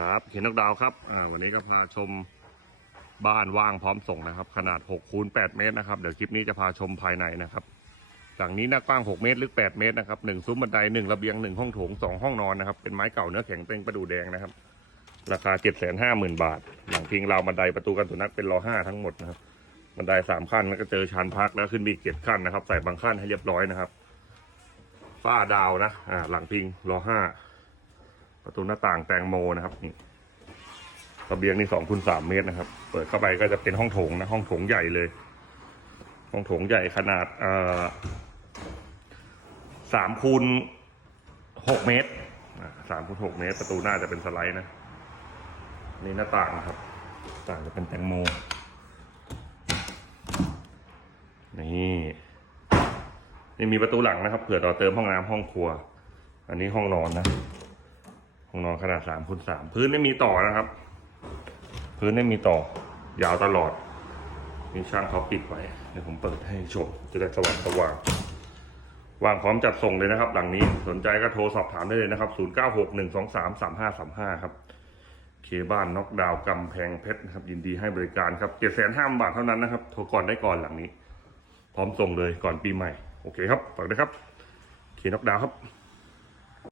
ครับเขียนนกดาวครับอ่าวันนี้ก็พาชมบ้านว่างพร้อมส่งนะครับ ขนาด6คูณ8เมตรนะครับ เดี๋ยวคลิปนี้จะพาชมภายในนะครับ หลังนี้หน้ากว้าง 6 เมตรลึก 8 เมตรนะครับหนึ่งซุ้มบันไดหนึ่งระเบียงหนึ่งห้องโถงสองห้องนอนนะครับ เป็นไม้เก่าเนื้อแข็งเต็งประดูแดงนะครับ ราคา7 5 0 0 0 0บาท หลังพิงราวบันไดประตูกันสุนัขเป็นรอห้าทั้งหมดนะครับ บันไดสามขั้นแล้วก็เจอชานพักแล้วขึ้นมีเกียขั้นนะครับ ใส่บางขั้นให้เรียบร้อยนะครับฝ้าดาวนะอ่าหลังพิงรอห้า ประตูหน้าต่างแตงโมนะครับนี่ระเบียงนี่สองคูณสามเมตรนะครับ เปิดเข้าไปก็จะเป็นห้องโถงนะ ห้องโถงใหญ่เลย ห้องโถงใหญ่ขนาดสามคูณหกเมตรสามคูณหกเมตร ประตูหน้าจะเป็นสไลด์นะ นี่หน้าต่างนะครับ ต่างจะเป็นแตงโม นี่นี่มีประตูหลังนะครับ เผื่อต่อเติมห้องน้ำห้องครัว อันนี้ห้องนอนนะ ห้องนอนขนาดสามคูณสามพื้นไม่มีต่อนะครับ พื้นไม่มีต่อ ยาวตลอดมีช่างเขาปิดไว้เดี๋ยวผมเปิดให้ชมจะได้สว่างสว่างวางพร้อมจัดส่งเลยนะครับ หลังนี้สนใจก็โทรสอบถามได้เลยนะครับ 0 9 6 1 2 3 3 5 3 5 ครับ เคบ้านน็อกดาวกำแพงเพชรนะครับ ยินดีให้บริการครับเจ็ดแสนห้าบาทเท่านั้นนะครับ โทรก่อนได้ก่อนหลังนี้ พร้อมส่งเลยก่อนปีใหม่ โอเคครับฝากด้วยครับ เคน็อกดาวครับ